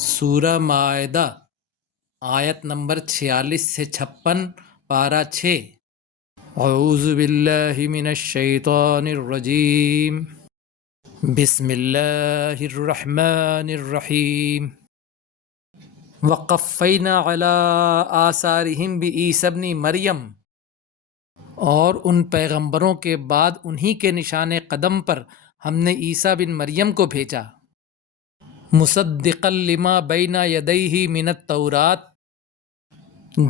سورہ مائدہ آیت نمبر 46 سے 56 پارہ 6۔ اعوذ باللہ من الشیطان الرجیم، بسم اللہ الرحمن الرحیم۔ وقفینا علی آثارہم بعیسی ابن مریم، اور ان پیغمبروں کے بعد انہی کے نشان قدم پر ہم نے عیسیٰ بن مریم کو بھیجا۔ مصدقا لما بین یدیہ من التوراۃ،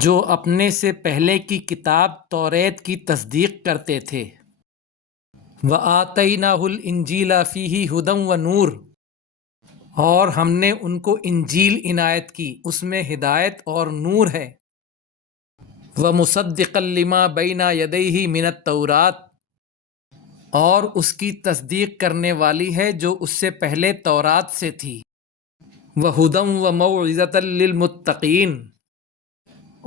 جو اپنے سے پہلے کی کتاب توریت کی تصدیق کرتے تھے۔ وآتیناہ الانجیل فیہ ھدی ونور، اور ہم نے ان کو انجیل عنایت کی، اس میں ہدایت اور نور ہے۔ ومصدقا لما بین یدیہ من التوراۃ، اور اس کی تصدیق کرنے والی ہے جو اس سے پہلے تورات سے تھی۔ وہدی وموعظۃ للمتقین،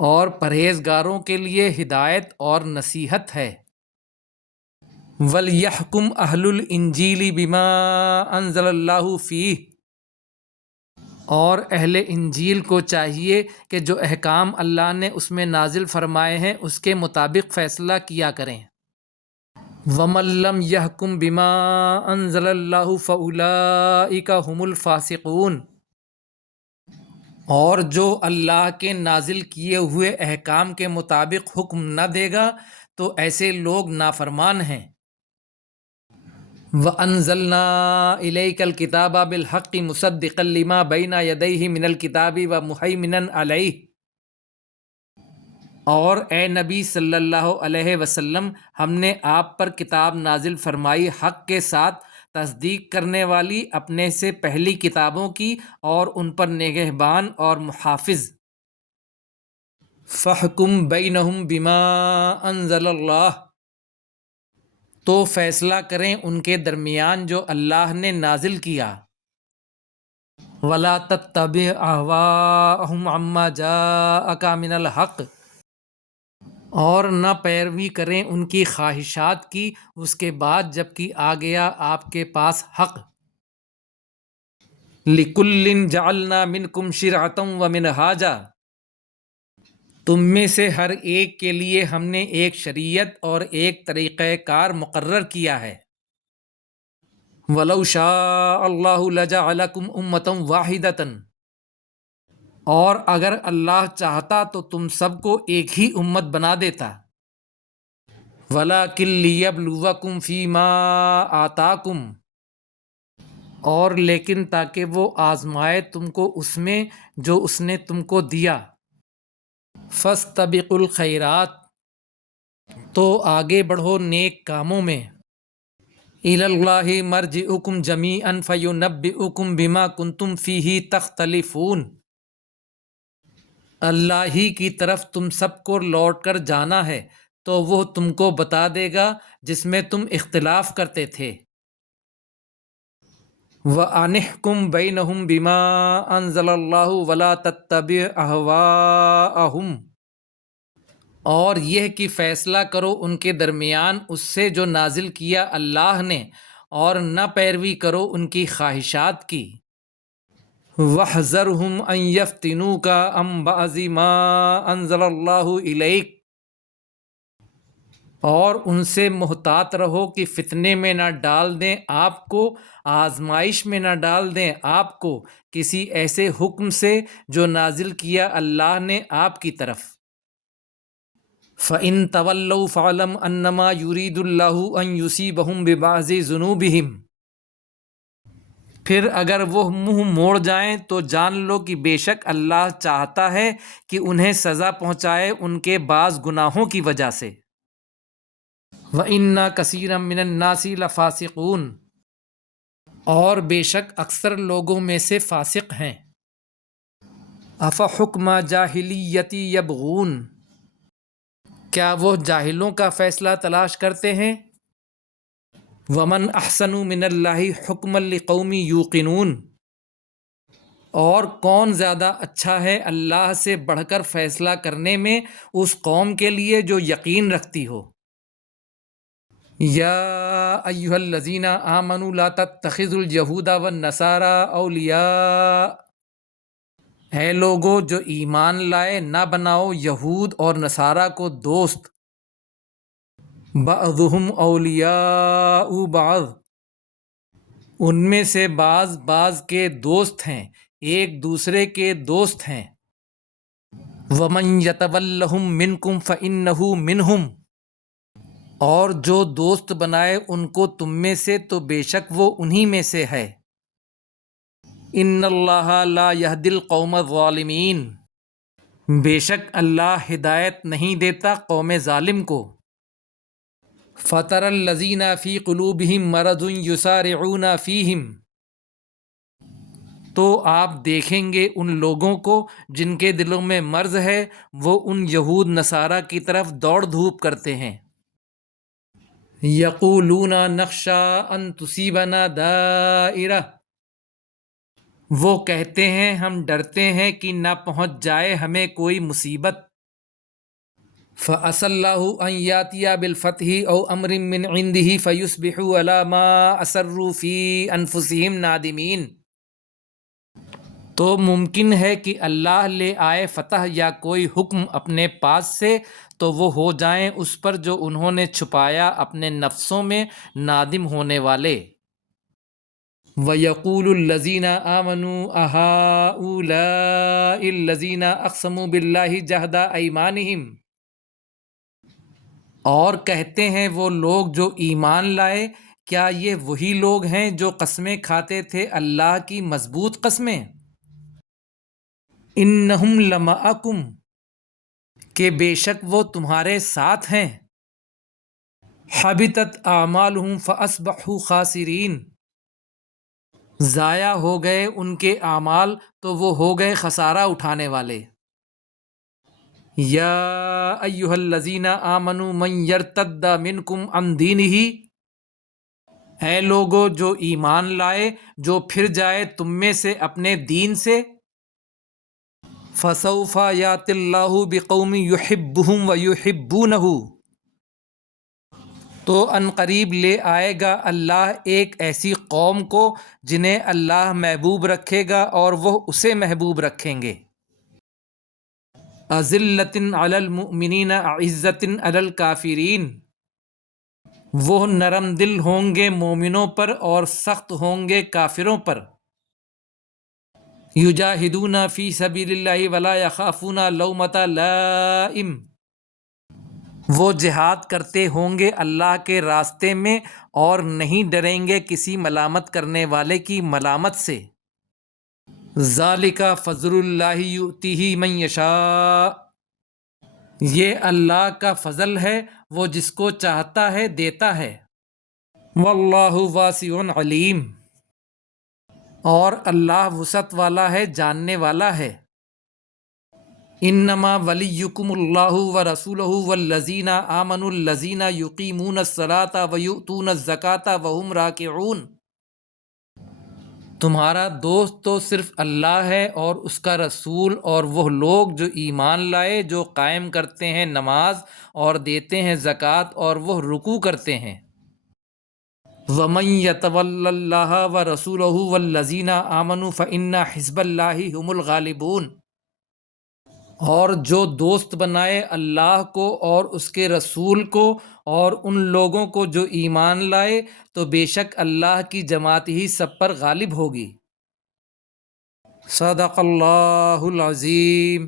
اور پرہیزگاروں کے لیے ہدایت اور نصیحت ہے۔ وَلْيَحْكُمْ أَهْلُ الْإِنْجِيلِ بِمَا أَنزَلَ اللَّهُ فِيهِ، اور اہل انجیل کو چاہیے کہ جو احکام اللہ نے اس میں نازل فرمائے ہیں اس کے مطابق فیصلہ کیا کریں۔ وَمَن لَّمْ يَحْكُم بِمَا أَنزَلَ اللَّهُ فَأُولَٰئِكَ هُمُ الْفَاسِقُونَ، اور جو اللہ کے نازل کیے ہوئے احکام کے مطابق حکم نہ دے گا تو ایسے لوگ نافرمان ہیں۔ وَأَنزَلْنَا إِلَيْكَ الْكِتَابَ بِالْحَقِّ مُصَدِّقًا لِمَا بَيْنَ يَدَيْهِ مِنَ الْكِتَابِ وَمُهَيْمِنًا عَلَيْهِ، اور اے نبی صلی اللہ علیہ وسلم، ہم نے آپ پر کتاب نازل فرمائی حق کے ساتھ، تصدیق کرنے والی اپنے سے پہلی کتابوں کی، اور ان پر نگہبان اور محافظ۔ فَاحْكُم بَيْنَهُم بِمَا أَنزَلَ اللَّهُ، تو فیصلہ کریں ان کے درمیان جو اللہ نے نازل کیا۔ وَلَا تَتَّبِعْ أَهْوَاءَهُمْ عَمَّا جَاءَكَ مِنَ الْحَقِّ، اور نہ پیروی کریں ان کی خواہشات کی اس کے بعد جب کہ آ گیا آپ کے پاس حق۔ لِكُلٍّ جَعَلْنَا مِنْكُمْ شِرْعَةً وَمِنْهَاجًا، تم میں سے ہر ایک کے لیے ہم نے ایک شریعت اور ایک طریقہ کار مقرر کیا ہے۔ وَلَوْ شَاءَ اللَّهُ لَجَعَلَكُمْ أُمَّةً وَاحِدَةً، اور اگر اللہ چاہتا تو تم سب کو ایک ہی امت بنا دیتا۔ وَلَٰكِن لِّيَبْلُوَكُمْ فِي مَا آتَاكُمْ، اور لیکن تاکہ وہ آزمائے تم کو اس میں جو اس نے تم کو دیا۔ فَاسْتَبِقُوا الْخَيْرَاتِ، تو آگے بڑھو نیک کاموں میں۔ إِلَى اللَّهِ مَرْجِعُكُمْ جَمِيعًا فَيُنَبِّئُكُم بِمَا كُنتُمْ فِيهِ تَخْتَلِفُونَ، اللہ ہی کی طرف تم سب کو لوٹ کر جانا ہے تو وہ تم کو بتا دے گا جس میں تم اختلاف کرتے تھے۔ وَأَنِحْكُم بَيْنَهُم بِمَا أَنزَلَ اللَّهُ وَلَا تَتَّبِعْ أَهْوَاءَهُمْ، اور یہ کہ فیصلہ کرو ان کے درمیان اس سے جو نازل کیا اللہ نے، اور نہ پیروی کرو ان کی خواہشات کی۔ وَاحْذَرْهُمْ أَن يَفْتِنُوكَ عَن بَعْضِ مَا أَنزَلَ اللَّهُ إِلَيْكَ، اور ان سے محتاط رہو کہ فتنے میں نہ ڈال دیں آپ کو، آزمائش میں نہ ڈال دیں آپ کو کسی ایسے حکم سے جو نازل کیا اللہ نے آپ کی طرف۔ فَإِن تَوَلَّوْا فَاعْلَمْ أَنَّمَا يُرِيدُ اللَّهُ أَن يُصِيبَهُم بِبَعْضِ ذُنُوبِهِمْ، پھر اگر وہ منہ موڑ جائیں تو جان لو کہ بے شک اللہ چاہتا ہے کہ انہیں سزا پہنچائے ان کے بعض گناہوں کی وجہ سے۔ وَإِنَّ كَثِيرًا مِّنَ النَّاسِ لَفَاسِقُونَ، اور بے شک اکثر لوگوں میں سے فاسق ہیں۔ أَفَحُكْمَ جَاهِلِيَّةِ يَبْغُونَ، کیا وہ جاہلوں کا فیصلہ تلاش کرتے ہیں؟ وَمَنْ أَحْسَنُ مِنَ اللَّهِ حُكْمًا لِقَوْمٍ يُوقِنُونَ، اور کون زیادہ اچھا ہے اللہ سے بڑھ کر فیصلہ کرنے میں اس قوم کے لیے جو یقین رکھتی ہو۔ یا ایھا الذین آمنوا لا تتخذوا اليہود والنصارى اولیاء اے لوگو جو ایمان لائے، نہ بناؤ یہود اور نصارہ کو دوست، بعضهم اولیاء بعض، ان میں سے بعض بعض کے دوست ہیں، ایک دوسرے کے دوست ہیں۔ ومن یتولہم منکم فانہ منہم، اور جو دوست بنائے ان کو تم میں سے تو بے شک وہ انہی میں سے ہے۔ ان اللہ لا یہدی القوم الظالمین، بے شک اللہ ہدایت نہیں دیتا قوم ظالم کو۔ فَتَرَى الَّذِينَ فِي قُلُوبِهِم مَّرَضٌ يُسَارِعُونَ فِيهِمْ، تو آپ دیکھیں گے ان لوگوں کو جن کے دلوں میں مرض ہے، وہ ان یہود نصارہ کی طرف دوڑ دھوپ کرتے ہیں۔ یقولون نخشی ان تصیبنا دائرہ، وہ کہتے ہیں ہم ڈرتے ہیں کہ نہ پہنچ جائے ہمیں کوئی مصیبت۔ فَعَسَى اللَّهُ أَن يَأْتِيَ بِالْفَتْحِ أَوْ أَمْرٍ مِّنْ عِندِهِ فَيُصْبِحُوا عَلَىٰ مَا أَسَرُّوا فِي أَنفُسِهِمْ نَادِمِينَ، تو ممکن ہے کہ اللہ لے آئے فتح یا کوئی حکم اپنے پاس سے، تو وہ ہو جائیں اس پر جو انہوں نے چھپایا اپنے نفسوں میں، نادم ہونے والے۔ وَيَقُولُ الَّذِينَ آمَنُوا أَهَٰؤُلَاءِ الَّذِينَ أَقْسَمُوا بِاللَّهِ جَهْدَ أَيْمَانِهِمْ، اور کہتے ہیں وہ لوگ جو ایمان لائے، کیا یہ وہی لوگ ہیں جو قسمیں کھاتے تھے اللہ کی مضبوط قسمیں؟ انہم لمعکم، کہ بے شک وہ تمہارے ساتھ ہیں۔ حبطت اعمالہم فاصبحوا خاسرین، ضائع ہو گئے ان کے اعمال تو وہ ہو گئے خسارہ اٹھانے والے۔ یا ایہا الذین آمنوا من یرتد منکم عن دینہ، اے لوگو جو ایمان لائے جو پھر جائے تم میں سے اپنے دین سے، فسوف یأتی اللہ بقوم یحبہم ویحبونہ، تو ان قریب لے آئے گا اللہ ایک ایسی قوم کو جنہیں اللہ محبوب رکھے گا اور وہ اسے محبوب رکھیں گے۔ اذلۃ علی المؤمنین اعزۃ علی الکافرین، وہ نرم دل ہوں گے مومنوں پر اور سخت ہوں گے کافروں پر۔ یجاہدون فی سبیل اللہ ولا یخافون لومۃ لائم، وہ جہاد کرتے ہوں گے اللہ کے راستے میں اور نہیں ڈریں گے کسی ملامت کرنے والے کی ملامت سے۔ ذالک فضل اللہ یؤتیہ من یشاء، یہ اللہ کا فضل ہے، وہ جس کو چاہتا ہے دیتا ہے۔ واللہ واسع علیم، اور اللہ وسعت والا ہے، جاننے والا ہے۔ انما ولیکم اللہ ورسولہ والذین آمنوا الذین یقیمون الصلاۃ ویؤتون الزکاۃ وہم راکعون، تمہارا دوست تو صرف اللہ ہے اور اس کا رسول اور وہ لوگ جو ایمان لائے، جو قائم کرتے ہیں نماز اور دیتے ہیں زکوٰۃ اور وہ رکوع کرتے ہیں۔ وَمَن يَتَوَلَّ اللَّهَ وَرَسُولَهُ وَالَّذِينَ آمَنُوا فَإِنَّ حِزْبَ اللَّهِ هُمُ الْغَالِبُونَ، اور جو دوست بنائے اللہ کو اور اس کے رسول کو اور ان لوگوں کو جو ایمان لائے، تو بے شک اللہ کی جماعت ہی سب پر غالب ہوگی۔ صدق اللہ العظیم۔